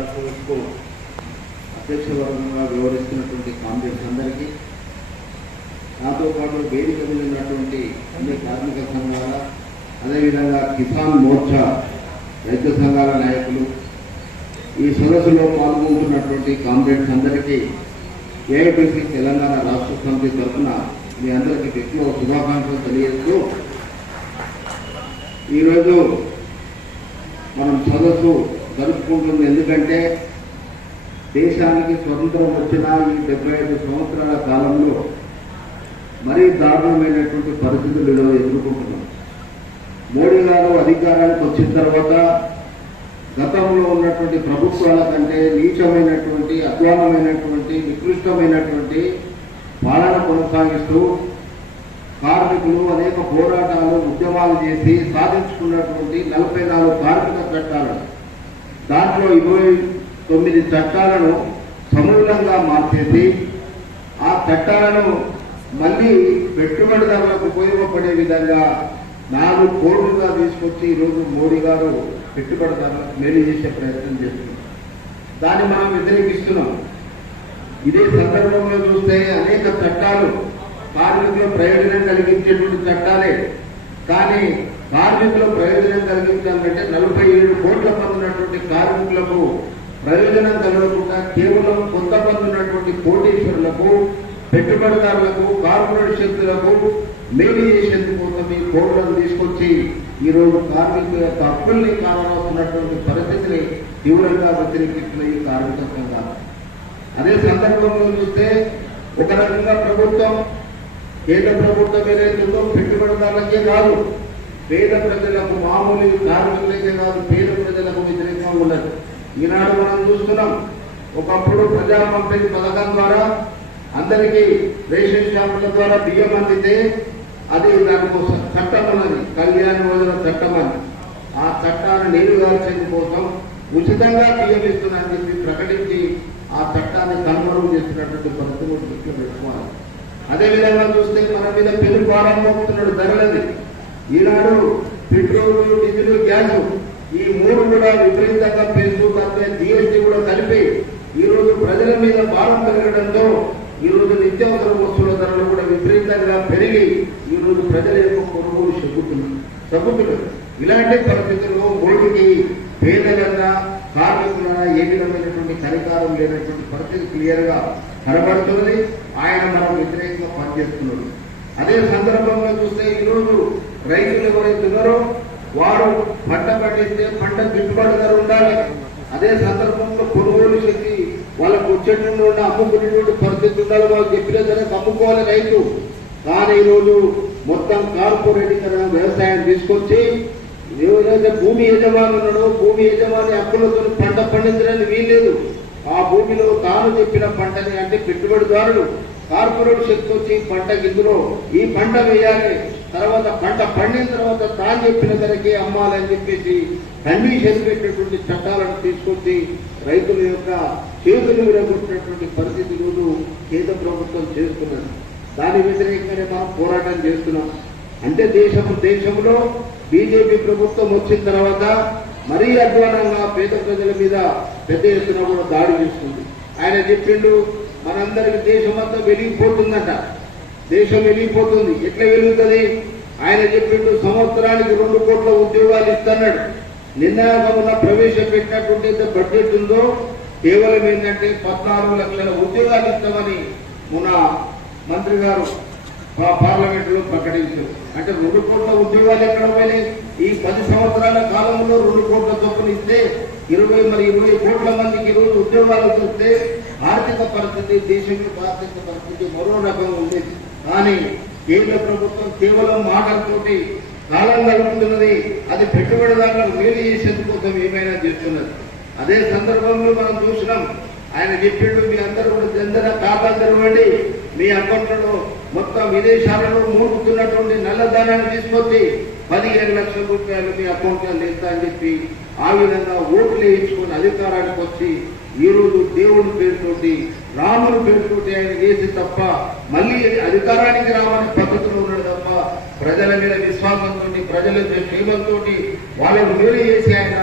హైదరాబాద్ అధ్యక్ష వర్గంగా వ్యవహరిస్తున్నటువంటి కాంగ్రెస్ అందరికీ నాతో పాటు వేదిక మీద ఉన్నటువంటి అన్ని కార్మిక సంఘాల అదేవిధంగా కిసాన్ మోర్చా రైతు సంఘాల నాయకులు ఈ సదస్సులో పాల్గొంటున్నటువంటి కామ్రేడ్స్ అందరికీ ఏఐటీసీ తెలంగాణ రాష్ట్ర సమితి తరఫున మీ అందరికీ ఎక్కువ శుభాకాంక్షలు తెలియజేస్తూ ఈరోజు మనం సదస్సు జరుపుకుంటుంది. ఎందుకంటే దేశానికి స్వతంత్రం వచ్చిన ఈ డెబ్బై ఐదు సంవత్సరాల కాలంలో మరీ దారుణమైనటువంటి పరిస్థితులు ఈరోజు ఎదుర్కొంటున్నాం. మోడీ గారు అధికారానికి వచ్చిన తర్వాత గతంలో ఉన్నటువంటి ప్రభుత్వాల కంటే నీచమైనటువంటి అధ్వానమైనటువంటి నికృష్టమైనటువంటి పాలన కొనసాగిస్తూ కార్మికులు అనేక పోరాటాలు ఉద్యమాలు చేసి సాధించుకున్నటువంటి నలభై నాలుగు కార్మిక చట్టాలను దాంట్లో ఇరవై తొమ్మిది చట్టాలను సమూలంగా మార్చేసి ఆ చట్టాలను మళ్ళీ పెట్టుబడిదారులకు ఉపయోగపడే విధంగా నాలుగు కోట్లుగా తీసుకొచ్చి ఈరోజు మోడీ గారు పెట్టుబడిదారులకు మేలు చేసే ప్రయత్నం చేస్తున్నారు. దాన్ని మనం వ్యతిరేకిస్తున్నాం. ఇదే సందర్భంలో చూస్తే అనేక చట్టాలు కార్మికుల ప్రయోజనం కలిగించేటువంటి చట్టాలే. కానీ కార్మికుల ప్రయోజనం కలిగించాలంటే నలభై ఏడు కోట్ల పొందినటువంటి కార్మికులకు ప్రయోజనం కలగకుండా కేవలం కొంతమంది ఉన్నటువంటి కోటీశ్వరులకు పెట్టుబడిదారులకు కార్పొరేట్ శక్తులకు మేలు చేసేందుకు కోసం ఈ కోట్లను తీసుకొచ్చి ఈ రోజు కార్మికుల యొక్క అప్పుల్ని కావాల్సినటువంటి పరిస్థితిని తీవ్రంగా వ్యతిరేకిస్తున్న ఈ కార్మిక సంఘాలు. అదే సందర్భంలో చూస్తే ఒక రకంగా ప్రభుత్వం కేంద్ర ప్రభుత్వం ఏదైతుందో పెట్టుబడిదారులకే కాదు పేద ప్రజలకు మామూలు కార్మికులకే కాదు పేద ప్రజలకు వ్యతిరేకంగా ఉండదు ఈనాడు మనం చూస్తున్నాం ఒకప్పుడు ప్రజా పంపిణీ పథకం ద్వారా అందరికీ రేషన్ షాపుల ద్వారా బియ్యం అందితే అది నాకు చట్టం అన్నది కళ్యాణ యోజన చట్టం అన్నది ఆ చట్టాన్ని నీరుగార్చేందు కోసం ఉచితంగా బియ్యం ఇస్తున్నారని చెప్పి ప్రకటించి ఆ చట్టాన్ని కనుమరుగు చేస్తున్నటువంటి పరిస్థితులు దృష్టిలో పెట్టుకోవాలి. అదేవిధంగా చూస్తే మన మీద పెను భారం మోపుతున్నాడు ధరలది. ఈనాడు పెట్రోల్ డీజిల్ గ్యాస్ ఈ మూడు కూడా విపరీతంగా పెంచు దాంట్లో జిఎస్టీ కూడా కలిపి ఈ రోజు ప్రజల మీద భారం పెరగడంతో ఈ రోజు నిత్యావసర వస్తువుల ధరలు కూడా విపరీతంగా పెరిగి ఈ రోజు ప్రజల యొక్క కొనుగోలు చెబుతున్నారు తగ్గుతున్నారు ఇలాంటి పరిస్థితుల్లో మూడుకి పేదలన్నా కార్మికులన్నా ఏ విధమైనటువంటి కరికారం లేనటువంటి పరిస్థితి క్లియర్గా కనబడుతున్నది. ఆయన మనం వ్యతిరేకంగా పనిచేస్తున్నాడు అదే సందర్భంగా చూస్తే ఈరోజు పంట పంట గిట్టుబాటు ధర ఉండాలి అదే సందర్భంలో కొనుగోలు శక్తి వాళ్ళకు వచ్చేటువంటి ఉన్న అమ్ముకునేటువంటి పరిస్థితి ఉండాలి వాళ్ళు చెప్పిన సరే అమ్ముకోవాలి రైతు. కానీ ఈరోజు మొత్తం కార్పొరేటీకరణ వ్యవసాయం తీసుకొచ్చి ఏదైతే భూమి యజమాని ఉన్నాడో భూమి యజమాని అప్పులతో పంట పండించడానికి వీల్లేదు. ఆ భూమిలో తాను చెప్పిన పంటని అంటే పెట్టుబడిదారులు కార్పొరేట్ శక్తి వచ్చి ఈ గిందులో ఇందులో ఈ పంట వేయాలి. తర్వాత పంట పండిన తర్వాత తాను చెప్పిన ధరకే అమ్మాలని చెప్పేసి కండిషన్ పెట్టినటువంటి చట్టాలను తీసుకొచ్చి రైతుల యొక్క చేతులు విడగొట్టినటువంటి పరిస్థితి రోజు కేంద్ర ప్రభుత్వం చేస్తున్నది. దాని వ్యతిరేకంగానే మనం పోరాటం చేస్తున్నాం. అంటే దేశం దేశంలో బీజేపీ ప్రభుత్వం వచ్చిన తర్వాత మరీ అధ్వానంగా పేద ప్రజల మీద పెద్ద ఎత్తున కూడా దాడి చేస్తుంది. ఆయన చెప్పిండు మనందరికి దేశం అంతా వెలిగిపోతుందట. దేశం వెలిగిపోతుంది. ఎట్లా వెలుగుతుంది? ఆయన చెప్పిండు సంవత్సరానికి రెండు కోట్ల ఉద్యోగాలు ఇస్తున్నాడు. నిన్న ప్రవేశపెట్టినటువంటి బడ్జెట్ ఉందో కేవలం ఏంటంటే పద్నాలుగు లక్షల ఉద్యోగాలు ఇస్తామని మొన్న మంత్రి గారు పార్లమెంట్లో ప్రకటించారు. అంటే రెండు కోట్ల ఉద్యోగాలు ఎక్కడ పోయినాయి? ఈ పది సంవత్సరాల కాలంలో రెండు కోట్ల చొప్పున ఇస్తే ఇరవై మరి ఇరవై కోట్ల మందికి ఈరోజు ఉద్యోగాలు చూస్తే ఆర్థిక పరిస్థితి దేశం యొక్క ఆర్థిక పరిస్థితి మరో రకంగా ఉండేది. కానీ కేంద్ర ప్రభుత్వం కేవలం మాటలతోటి కాలం గడుపుతున్నది అది పెట్టుబడిదారులకు మేలు చేసేందుకోసం ఏమైనా చేస్తున్నది. అదే సందర్భంలో మనం చూసినాం ఆయన చెప్పిండు మీ అందరూ కూడా జనధన ఖాతాలు తెరవండి మీ అకౌంట్లలో మొత్తం విదేశాలలో మూడుతున్నటువంటి నల్లధనాన్ని తీసుకొచ్చి పదిహేను లక్షల రూపాయలు మీ అకౌంట్లో వేస్తా అని చెప్పి ఆ విధంగా ఓట్లు వేయించుకొని అధికారానికి వచ్చి ఈ రోజు దేవుని పేరుతోటి రాముని పేరుతోటి ఆయన చేసి తప్ప మళ్ళీ అధికారానికి రావని పద్ధతిలో ఉన్నాడు తప్ప ప్రజల మీద విశ్వాసంతో ప్రజల మీద క్షేమంతో వాళ్ళకు మేలు చేసి ఆయన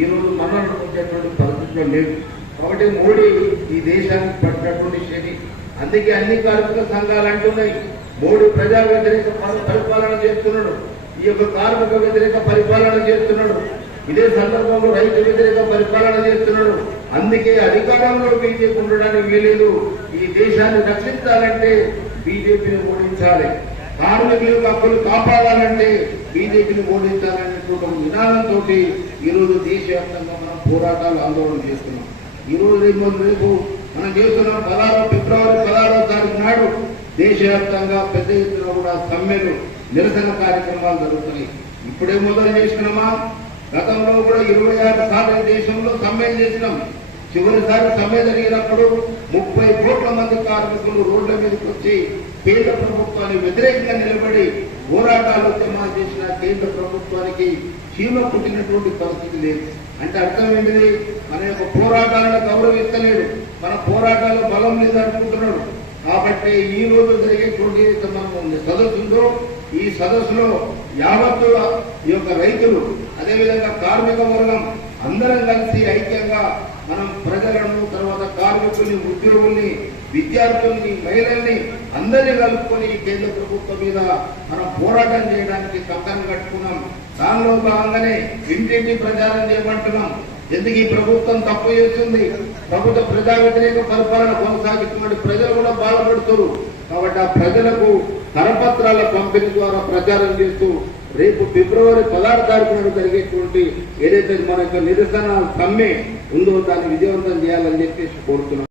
ఈ రోజు పొందేటువంటి పరిస్థితిలో లేదు కాబట్టి మోడీ ఈ దేశానికి పట్టినటువంటి శని. అందుకే అన్ని కార్మిక సంఘాలు అంటున్నాయి మోడీ ప్రజా వ్యతిరేక పరిపాలన చేస్తున్నాడు. ఈ యొక్క కార్మిక వ్యతిరేక పరిపాలన చేస్తున్నాడు. ఇదే సందర్భంలో రైతు వ్యతిరేక పరిపాలన చేస్తున్నాడు. అందుకే అధికారంలో బీజేపీ ఉండడానికి వీలేదు ఈ దేశాన్ని రక్షించాలంటే బీజేపీని ఓడించాలి. కార్మికుల హక్కులు కాపాడాలంటే బీజేపీని ఓడించాలనేటువంటి విధానంతో ఈ రోజు దేశవ్యాప్తంగా మనం పోరాటాలు ఆందోళన చేస్తున్నాం. ఈ రోజు రేపు రేపు మనం చేస్తున్నాం పదహారు ఫిబ్రవరి పదహారవ తారీఖు నాడు దేశవ్యాప్తంగా పెద్ద ఎత్తున కూడా సమ్మెలు నిరసన కార్యక్రమాలు జరుగుతున్నాయి. ఇప్పుడే మొదలు చేసినామా గతంలో కూడా ఇరవై ఆరు సార్లు దేశంలో సమ్మె చేసినాం. చివరిసారి సమ్మె జరిగినప్పుడు ముప్పై కోట్ల మంది కార్మికులు రోడ్ల మీదకి వచ్చి కేంద్ర ప్రభుత్వానికి వ్యతిరేకంగా నిలబడి పోరాటాలు ఉద్యమాలు చేసిన కేంద్ర ప్రభుత్వానికి చీమ పుట్టినటువంటి పరిస్థితి లేదు. అంటే అర్థం ఏంటిది? మన యొక్క పోరాటాలను గౌరవిస్తలేడు. మన పోరాటాలు బలం లేదనుకుంటున్నాడు. కాబట్టి ఈ రోజు జరిగేటువంటి ఏదైతే మనం సదస్సు ఈ సదస్సులో యావత్తు ఈ యొక్క రైతులు అదేవిధంగా కార్మిక వర్గం అందరం కలిసి ఐక్యంగా మనం ప్రజలను తర్వాత కార్మికుల్ని ఉద్యోగుల్ని విద్యార్థుల్ని మహిళల్ని అందరినీ కలుపుకొని కేంద్ర ప్రభుత్వం మీద మనం పోరాటం చేయడానికి కంకణం కట్టుకున్నాం. దానిలో భాగంగానే ఇంటింటి ప్రచారం చేయమంటున్నాం. ఎందుకు ఈ ప్రభుత్వం తప్పు చేస్తుంది? ప్రభుత్వ ప్రజా వ్యతిరేక పరిపాలన కొనసాగిస్తున్నట్టు ప్రజలు కూడా బాధపడుతున్నారు. కాబట్టి ఆ ప్రజలకు కరపత్రాల పంపిణీ ద్వారా ప్రచారం చేస్తూ రేపు ఫిబ్రవరి పదహారు తారీఖున జరిగేటువంటి ఏదైతే మన యొక్క నిరసన సమ్మె ఉందో దాన్ని విజయవంతం చేయాలని చెప్పేసి కోరుతున్నాం.